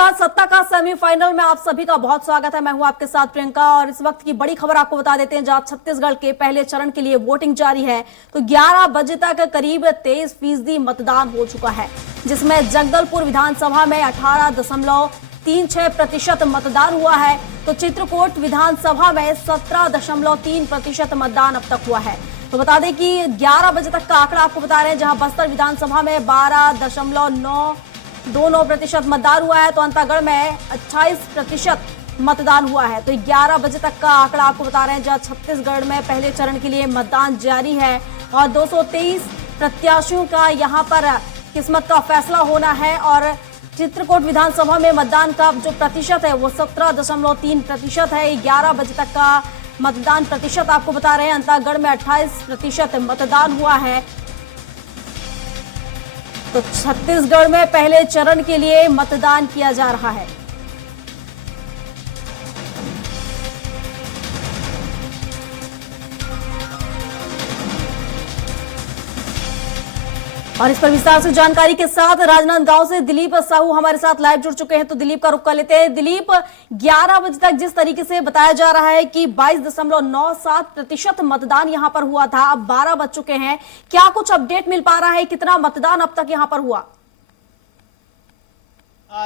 नमस्कार। सत्ता का सेमीफाइनल में आप सभी का बहुत स्वागत है। मैं हूं आपके साथ प्रियंका और इस वक्त की बड़ी खबर आपको बता देते हैं। जहां छत्तीसगढ़ के पहले चरण के लिए वोटिंग जारी है तो 11 बजे तक करीब 23% मतदान हो चुका है, जिसमें जगदलपुर विधानसभा में 18.36% मतदान हुआ है तो चित्रकूट विधानसभा में 17.3% मतदान अब तक हुआ है। तो बता दें कि 11 बजे तक का आंकड़ा आपको बता रहे हैं, जहां बस्तर विधानसभा में 12.929% मतदान हुआ है तो अंतागढ़ में 28% मतदान हुआ है। तो 11 बजे तक का आंकड़ा आपको बता रहे हैं, जहां छत्तीसगढ़ में पहले चरण के लिए मतदान जारी है और 223 प्रत्याशियों का यहां पर किस्मत का फैसला होना है। और चित्रकूट विधानसभा में मतदान का जो प्रतिशत है वो 17.3% है। 11 बजे तक का मतदान प्रतिशत आपको बता रहे हैं। अंतागढ़ में 28% मतदान हुआ है। तो छत्तीसगढ़ में पहले चरण के लिए मतदान किया जा रहा है। और इस पर विस्तार से जानकारी के साथ राजनांदगांव से दिलीप साहू हमारे साथ लाइव जुड़ चुके हैं। तो दिलीप का रुख कर लेते हैं। दिलीप, 11 बजे तक जिस तरीके से बताया जा रहा है कि 22.97% मतदान यहां पर हुआ था, अब 12 बज चुके हैं, क्या कुछ अपडेट मिल पा रहा है? कितना मतदान अब तक यहां पर हुआ?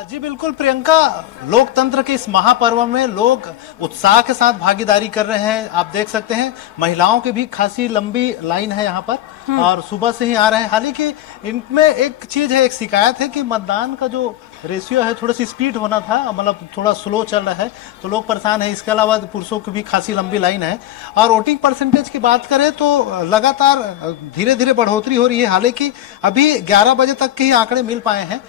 जी बिल्कुल प्रियंका, लोकतंत्र के इस महापर्व में लोग उत्साह के साथ भागीदारी कर रहे हैं। आप देख सकते हैं महिलाओं की भी खासी लंबी लाइन है यहाँ पर और सुबह से ही आ रहे हैं। हालांकि इनमें एक चीज है, एक शिकायत है कि मतदान का जो रेशियो है थोड़ा सी स्पीड होना था, मतलब थोड़ा स्लो चल रहा है तो लोग परेशान है। इसके अलावा पुरुषों की भी खासी लंबी लाइन है। और वोटिंग परसेंटेज की बात करें तो लगातार धीरे धीरे बढ़ोतरी हो रही है। हालांकि अभी 11 बजे तक के ही आंकड़े मिल पाए हैं।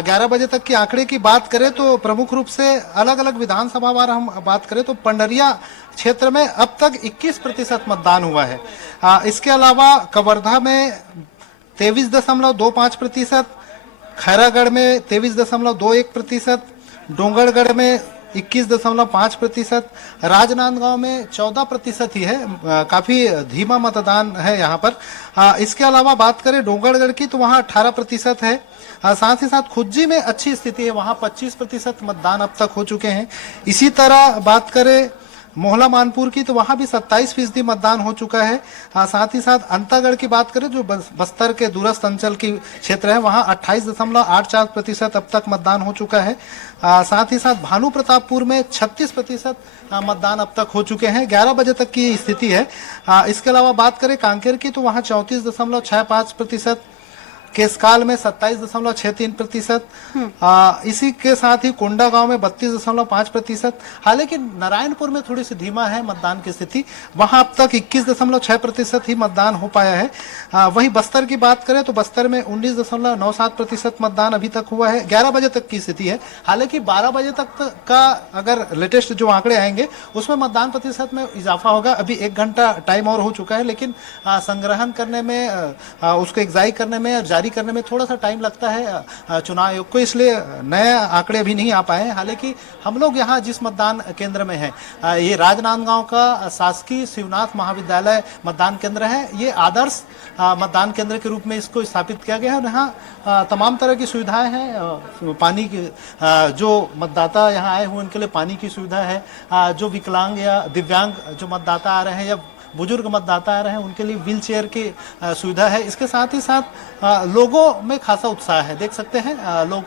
11 बजे तक के आंकड़े की बात करें तो प्रमुख रूप से अलग अलग विधानसभा वार हम बात करें तो पंडरिया क्षेत्र में अब तक 21% मतदान हुआ है। इसके अलावा कवर्धा में 23.25%, खैरागढ़ में 23.21%, डोंगरगढ़ में 21.5%, राजनांदगांव में 14% ही है। काफी धीमा मतदान है यहाँ पर। इसके अलावा बात करें डोंगरगढ़ की तो वहाँ 18% है। साथ ही साथ खुज्जी में अच्छी स्थिति है, वहाँ 25% मतदान अब तक हो चुके हैं। इसी तरह बात करें मोहला मानपुर की तो वहां भी 27% मतदान हो चुका है। साथ ही साथ अंतागढ़ की बात करें जो बस्तर के दूरस्थ अंचल की क्षेत्र है, वहां 28.84% अब तक मतदान हो चुका है। साथ ही साथ भानु प्रतापपुर में 36% मतदान अब तक हो चुके हैं। 11 बजे तक की स्थिति है। इसके अलावा बात करें कांकेर की तो वहां 34.65%, केसकाल में 27.63%, इसी के साथ ही कोंडागांव में 32.5%। हालांकि नारायणपुर में थोड़ी सी धीमा है मतदान की स्थिति, वहां अब तक 21.6% ही मतदान हो पाया है। वहीं बस्तर की बात करें तो बस्तर में 19.97% मतदान अभी तक हुआ है। 11 बजे तक की स्थिति है। हालांकि 12 बजे तक का अगर लेटेस्ट जो आंकड़े आएंगे उसमें मतदान प्रतिशत में इजाफा होगा। अभी 1 घंटा टाइम और हो चुका है, लेकिन संग्रहण करने में, उसको एग्जाई करने में, जारी करने में थोड़ा सा टाइम लगता है चुनाव आयोग को, इसलिए नए आंकड़े अभी नहीं आ पाए हैं। हालांकि हम लोग यहाँ जिस मतदान केंद्र में हैं, ये राजनांदगांव का शासकीय शिवनाथ महाविद्यालय मतदान केंद्र है। ये आदर्श मतदान केंद्र के रूप में इसको स्थापित किया गया है। यहाँ तमाम तरह की सुविधाएं हैं। पानी की, जो मतदाता यहाँ आए हुए उनके लिए पानी की सुविधा है। जो विकलांग या दिव्यांग जो मतदाता आ रहे हैं या बुजुर्ग मतदाता आ रहे हैं उनके लिए व्हील चेयर की सुविधा है। इसके साथ ही साथ लोगों में खासा उत्साह है। देख सकते हैं लोग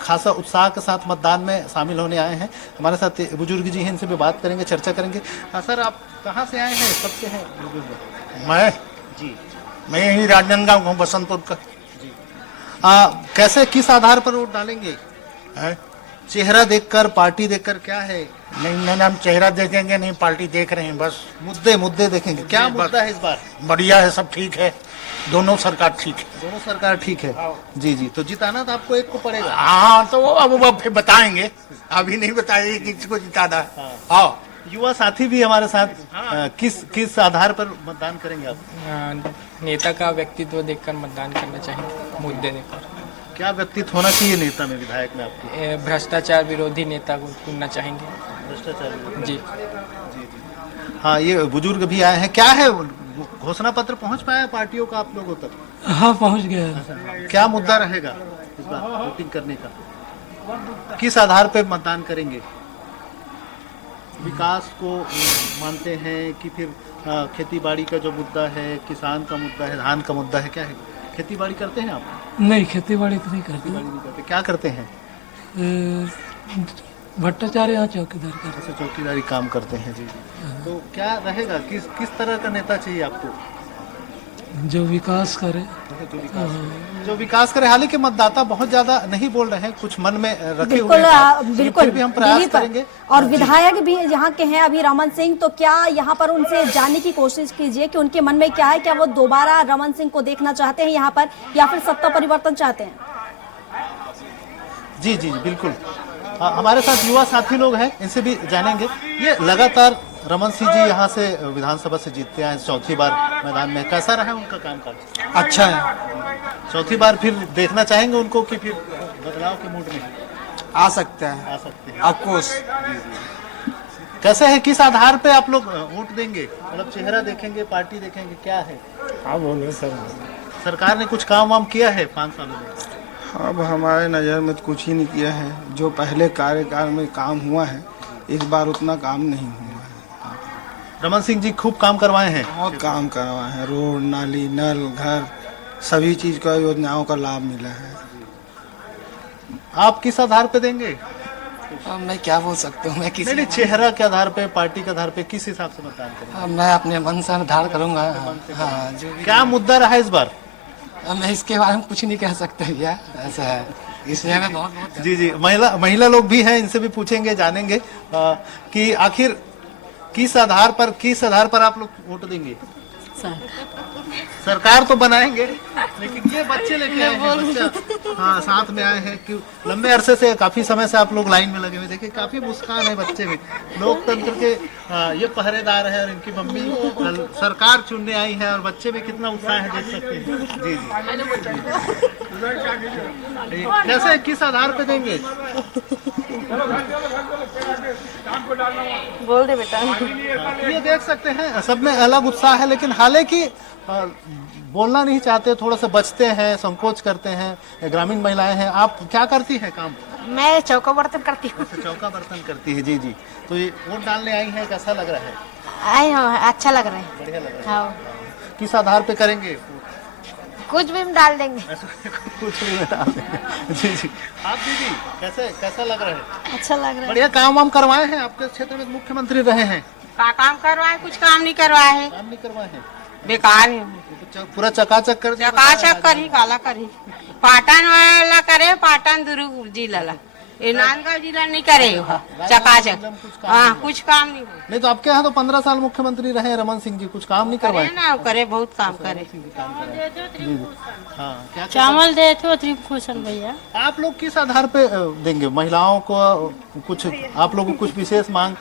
खासा उत्साह के साथ मतदान में शामिल होने आए हैं। हमारे साथ बुजुर्ग जी हैं, इनसे भी बात करेंगे, चर्चा करेंगे। सर, आप कहाँ से आए हैं? सबसे हैं बुजुर्ग। मैं यही राजनांदगांव हूँ, बसंतपुर का जी। कैसे, किस आधार पर वोट डालेंगे? चेहरा देखकर, पार्टी देखकर, क्या है? नहीं, हम चेहरा देखेंगे नहीं, पार्टी देख रहे हैं बस। मुद्दे देखेंगे। क्या मुद्दा है इस बार? बढ़िया है, सब ठीक है, दोनों सरकार ठीक है। दोनों सरकार ठीक है जी। तो जिताना तो आपको एक को पड़ेगा। हाँ, तो अब फिर बताएंगे, अभी नहीं बताएंगे किसको जिताना। हाँ, युवा साथी भी हमारे साथ। किस आधार पर मतदान करेंगे आप? नेता का व्यक्तित्व देखकर मतदान करना चाहिए, मुद्दे देखकर। क्या व्यक्तित्व होना चाहिए नेता में, विधायक में आपके? भ्रष्टाचार विरोधी नेता को चुनना चाहेंगे। भ्रष्टाचार जी। हाँ, ये बुजुर्ग भी आए हैं। क्या है, घोषणा पत्र पहुंच पाया पार्टियों का आप लोगों तक? हाँ, पहुंच गया। क्या मुद्दा रहेगा इस बार वोटिंग करने का? किस आधार पे मतदान करेंगे? विकास को मानते हैं कि फिर खेती बाड़ी का जो मुद्दा है, किसान का मुद्दा है, धान का मुद्दा है, क्या है? खेती बाड़ी करते हैं आप? नहीं, खेती बाड़ी तो नहीं करती। नहीं करते, क्या करते हैं? भट्टाचार्य यहाँ चौकीदार करते। ऐसे चौकीदारी काम करते हैं जी। तो क्या रहेगा, किस तरह का नेता चाहिए आपको? जो विकास करे। जो विकास करे। हालांकि मतदाता बहुत ज्यादा नहीं बोल रहे हैं, कुछ मन में रखे हुए बिल्कुल हैं, बिल्कुल फिर भी हम प्रयास यहीं पर। करेंगे। और विधायक भी यहाँ के हैं अभी रमन सिंह, तो क्या यहाँ पर उनसे जानने की कोशिश कीजिए कि उनके मन में क्या है, क्या वो दोबारा रमन सिंह को देखना चाहते हैं यहाँ पर या फिर सत्ता परिवर्तन चाहते हैं? जी जी जी बिल्कुल। हमारे साथ युवा साथी लोग हैं, इनसे भी जानेंगे। ये लगातार रमन सिंह जी यहाँ से विधानसभा से जीतते हैं, चौथी बार मैदान में। कैसा रहा उनका कामकाज? अच्छा है। चौथी बार फिर देखना चाहेंगे उनको कि फिर बदलाव के मूड में आ सकते हैं, आ सकते हैं? ऑफकोर्स। कैसे है, किस आधार पे आप लोग वोट देंगे? मतलब चेहरा देखेंगे, पार्टी देखेंगे, क्या है? हाँ बोले सर। सरकार ने कुछ काम वाम किया है 5 सालों में? अब हमारे नज़र में तो कुछ ही नहीं किया है। जो पहले कार्यकाल में काम हुआ है, इस बार उतना काम नहीं हुआ है। रमन सिंह जी खूब काम करवाए हैं। बहुत काम करवाए हैं, रोड, नाली, नल, घर, सभी चीज़ का योजनाओं का लाभ मिला है। आप किस आधार पे देंगे? अब मैं क्या बोल सकता हूँ, मैं किसी नहीं, चेहरा के आधार पे, पार्टी के आधार पे, किस हिसाब से मतदान करेंगे? अब मैं अपने मन से निर्धारण करूंगा। हाँ, जो भी। क्या मुद्दा रहा इस बार? अब मैं इसके बारे में कुछ नहीं कह सकता भैया, ऐसा है। इसलिए मैं बहुत जी जी, महिला लोग भी हैं, इनसे भी पूछेंगे, जानेंगे कि आखिर किस आधार पर आप लोग वोट देंगे? सरकार तो बनाएंगे, लेकिन ये बच्चे लेके आए हैं, बच्चा हाँ साथ में आए हैं कि लंबे अरसे से, काफी समय से आप लोग लाइन में लगे हुए। देखिए काफी मुस्कान है बच्चे में। लोकतंत्र के ये पहरेदार है और इनकी मम्मी सरकार चुनने आई है, और बच्चे में कितना उत्साह है देख सकते हैं। जी जी, कैसे, किस आधार पे देंगे? बोल दे बेटा। ये देख सकते हैं सब में अलग उत्साह है, लेकिन हालांकि बोलना नहीं चाहते, थोड़ा सा बचते हैं, संकोच करते हैं। ग्रामीण महिलाएं हैं। आप क्या करती हैं काम? मैं चौका बर्तन करती हूँ। चौका बर्तन करती है। जी जी, तो ये वोट डालने आई हैं, कैसा लग रहा है? आई हूँ, अच्छा लग रहा है। बढ़िया लग रहा है। हाँ, किस आधार पे करेंगे? कुछ भी हम डाल देंगे। कुछ भी बता दें। जी जी, आप दीदी कैसा लग रहा है? अच्छा लग रहा है। बढ़िया काम वाम करवाए हैं, आपके क्षेत्र में मुख्यमंत्री रहे हैं। का काम करवाए, कुछ काम नहीं करवाए है, काम नहीं करवाए हैं, बेकार है। पूरा चकाचक कर दिया। चकाचक करी, काला करी। पाटन वाला करे, पाटन दुर्ग जिला ये नांदगांव जिला नहीं करे चकाचक। हाँ, कुछ काम नहीं हुआ। नहीं तो आपके यहाँ तो 15 साल मुख्यमंत्री रहे रमन सिंह जी, कुछ काम नहीं करवाए? करे ना, करे बहुत काम करे। हाँ, क्या चावल दे तो त्रिभूषण भैया। आप लोग किस आधार पे देंगे? महिलाओं को कुछ, आप लोगों को कुछ विशेष मांग?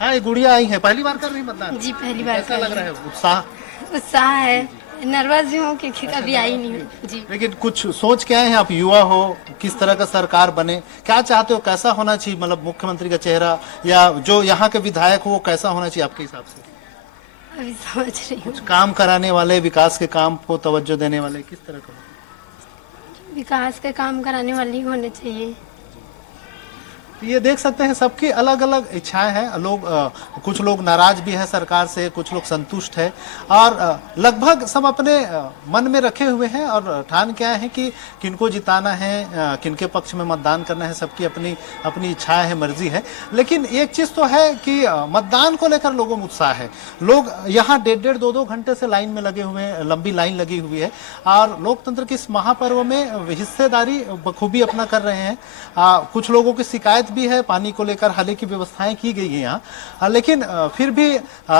हाँ, ये गुड़िया आई है, पहली बार कर रही मतदान? जी, पहली बार। कैसा लग रहा है? उत्साह है। नर्वस भी हूँ क्योंकि कभी आई नहीं हूँ जी। लेकिन कुछ सोच के आए हैं? आप युवा हो, किस तरह का सरकार बने, क्या चाहते हो, कैसा होना चाहिए? मतलब मुख्यमंत्री का चेहरा या जो यहाँ के विधायक हो वो कैसा होना चाहिए आपके हिसाब से? अभी समझ रही हूँ। कुछ काम कराने वाले, विकास के काम को तवज्जो देने वाले, किस तरह का? विकास के काम कराने वाली होने चाहिए। ये देख सकते हैं सबकी अलग अलग इच्छाएं हैं। कुछ लोग नाराज भी हैं सरकार से, कुछ लोग संतुष्ट है, और लगभग सब अपने मन में रखे हुए हैं और ठान के आए हैं कि किनको जिताना है, किनके पक्ष में मतदान करना है। सबकी अपनी अपनी इच्छाएं है, मर्जी है। लेकिन एक चीज तो है कि मतदान को लेकर लोगों में उत्साह है। लोग यहाँ 1.5 2 घंटे से लाइन में लगे हुए हैं, लंबी लाइन लगी हुई है, और लोकतंत्र के इस महापर्व में हिस्सेदारी बखूबी अपना कर रहे हैं। कुछ लोगों की शिकायत भी है, पानी को लेकर हालांकि व्यवस्थाएं की गई है यहाँ, लेकिन फिर भी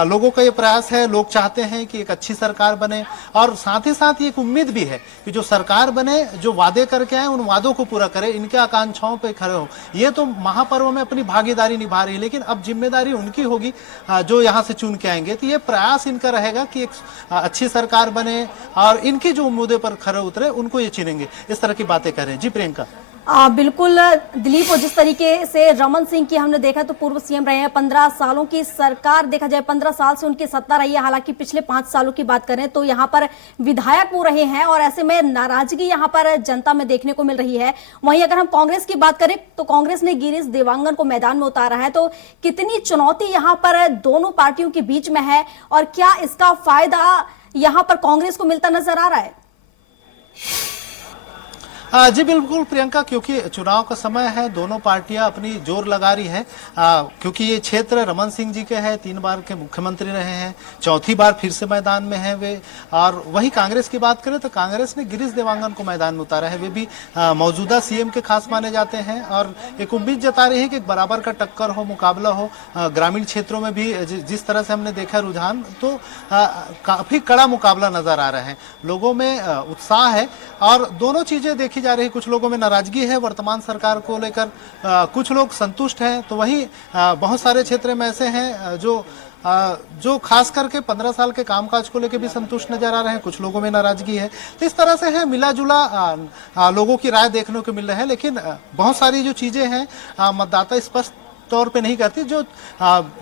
लोगों का ये प्रयास है, लोग चाहते हैं कि एक अच्छी सरकार बने, और साथ ही साथ ये एक उम्मीद भी है कि जो सरकार बने, जो वादे करके आए उन वादों को पूरा करे, इनके आकांक्षाओं पे खड़े हो। ये तो महापर्व में अपनी भागीदारी निभा रही है, लेकिन अब जिम्मेदारी उनकी होगी जो यहाँ से चुन के आएंगे। तो ये प्रयास इनका रहेगा कि एक अच्छी सरकार बने और इनकी जो उम्मीदों पर खड़े उतरे उनको ये चुनेंगे। इस तरह की बातें करें। जी प्रियंका। बिल्कुल दिलीप, और जिस तरीके से रमन सिंह की हमने देखा तो पूर्व सीएम रहे हैं, 15 सालों की सरकार, देखा जाए 15 साल से उनकी सत्ता रही है। हालांकि पिछले 5 सालों की बात करें तो यहाँ पर विधायक वो रहे हैं और ऐसे में नाराजगी यहाँ पर जनता में देखने को मिल रही है। वहीं अगर हम कांग्रेस की बात करें तो कांग्रेस ने गिरीश देवांगन को मैदान में उतारा है, तो कितनी चुनौती यहाँ पर दोनों पार्टियों के बीच में है और क्या इसका फायदा यहाँ पर कांग्रेस को मिलता नजर आ रहा है? जी बिल्कुल प्रियंका, क्योंकि चुनाव का समय है, दोनों पार्टियां अपनी जोर लगा रही हैं। क्योंकि ये क्षेत्र रमन सिंह जी के है, 3 बार के मुख्यमंत्री रहे हैं, चौथी बार फिर से मैदान में है वे। और वही कांग्रेस की बात करें तो कांग्रेस ने गिरीश देवांगन को मैदान में उतारा है, वे भी मौजूदा सीएम के खास माने जाते हैं और एक उम्मीद जता रही है कि एक बराबर का टक्कर हो, मुकाबला हो। ग्रामीण क्षेत्रों में भी जिस तरह से हमने देखा रुझान, तो काफी कड़ा मुकाबला नजर आ रहा है, लोगों में उत्साह है और दोनों चीजें देखी जा रही। कुछ लोगों में नाराजगी है वर्तमान सरकार को लेकर, कुछ लोग संतुष्ट हैं, तो वहीं बहुत सारे क्षेत्र में ऐसे हैं जो खास करके 15 साल के कामकाज को लेकर भी संतुष्ट नजर आ रहे हैं, कुछ लोगों में नाराजगी है। तो इस तरह से है, मिला जुला लोगों की राय देखने को मिल रहा है। लेकिन बहुत सारी जो चीजें हैं मतदाता स्पष्ट तौर पे नहीं करती, जो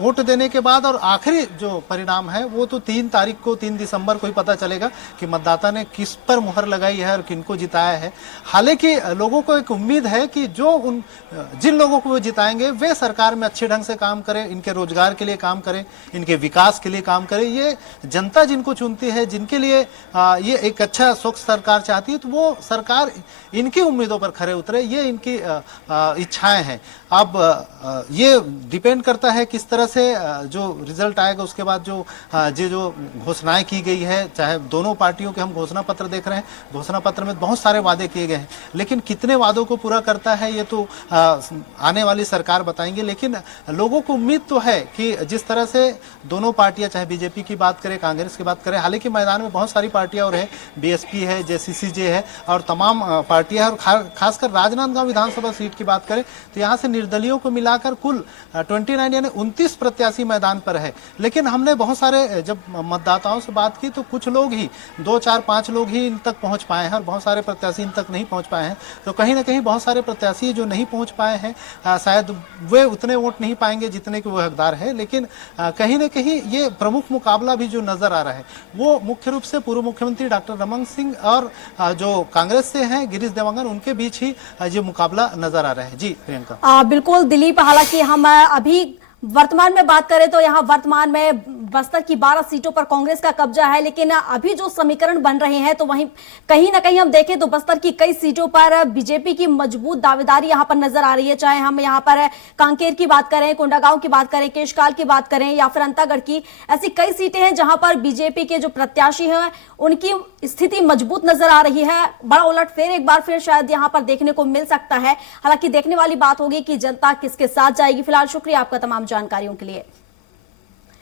वोट देने के बाद और आखिरी जो परिणाम है वो तो 3 तारीख को, 3 दिसंबर को ही पता चलेगा कि मतदाता ने किस पर मुहर लगाई है और किनको जिताया है। हालांकि लोगों को एक उम्मीद है कि जिन लोगों को वो जिताएंगे वे सरकार में अच्छे ढंग से काम करें, इनके रोजगार के लिए काम करें, इनके विकास के लिए काम करें। ये जनता जिनको चुनती है, जिनके लिए ये एक अच्छा स्वच्छ सरकार चाहती है, तो वो सरकार इनकी उम्मीदों पर खरे उतरे, ये इनकी इच्छाएं हैं। अब ये डिपेंड करता है किस तरह से जो रिजल्ट आएगा उसके बाद जो घोषणाएं की गई है, चाहे दोनों पार्टियों के हम घोषणा पत्र देख रहे हैं, घोषणा पत्र में बहुत सारे वादे किए गए हैं, लेकिन कितने वादों को पूरा करता है ये तो आने वाली सरकार बताएंगे। लेकिन लोगों को उम्मीद तो है कि जिस तरह से दोनों पार्टियां, चाहे बीजेपी की बात करें, कांग्रेस की बात करें, हालांकि मैदान में बहुत सारी पार्टियां और है, बीएसपी है, जेसीसीजे है और तमाम पार्टियां हैं। और खासकर राजनांदगांव विधानसभा सीट की बात करें तो यहाँ से निर्दलीयों को मिलाकर कुल 29 यानी 29 प्रत्याशी मैदान पर है। लेकिन हमने बहुत सारे जब मतदाताओं से बात की तो कुछ लोग ही, 2, 4, 5 लोग ही इन तक पहुंच पाए हैं और बहुत सारे प्रत्याशी इन तक नहीं पहुंच पाए हैं। तो कहीं ना कहीं बहुत सारे प्रत्याशी जो नहीं पहुंच पाए हैं, शायद वे उतने वोट नहीं पाएंगे जितने के वो हकदार है। लेकिन कहीं ना कहीं ये प्रमुख मुकाबला भी जो नजर आ रहा है वो मुख्य रूप से पूर्व मुख्यमंत्री डॉक्टर रमन सिंह और जो कांग्रेस से हैं गिरीश देवांगन, उनके बीच ही ये मुकाबला नजर आ रहा है। जी प्रियंका। बिल्कुल दिलीप, हालांकि हम अभी वर्तमान में बात करें तो यहाँ वर्तमान में बस्तर की 12 सीटों पर कांग्रेस का कब्जा है, लेकिन अभी जो समीकरण बन रहे हैं तो वहीं कहीं ना कहीं हम देखें तो बस्तर की कई सीटों पर बीजेपी की मजबूत दावेदारी यहाँ पर नजर आ रही है। चाहे हम यहाँ पर कांकेर की बात करें, कोंडागांव की बात करें, केशकाल की बात करें या फिर अंतागढ़ की, ऐसी कई सीटें हैं जहां पर बीजेपी के जो प्रत्याशी हैं उनकी स्थिति मजबूत नजर आ रही है। बड़ा उलटफेर एक बार फिर शायद यहाँ पर देखने को मिल सकता है। हालांकि देखने वाली बात होगी कि जनता किसके साथ जाएगी। फिलहाल शुक्रिया आपका तमाम जानकारियों के लिए।